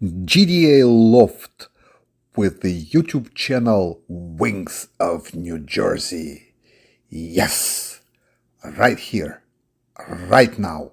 GDA Loft with the YouTube channel Wings of New Jersey. Yes, right here, right now.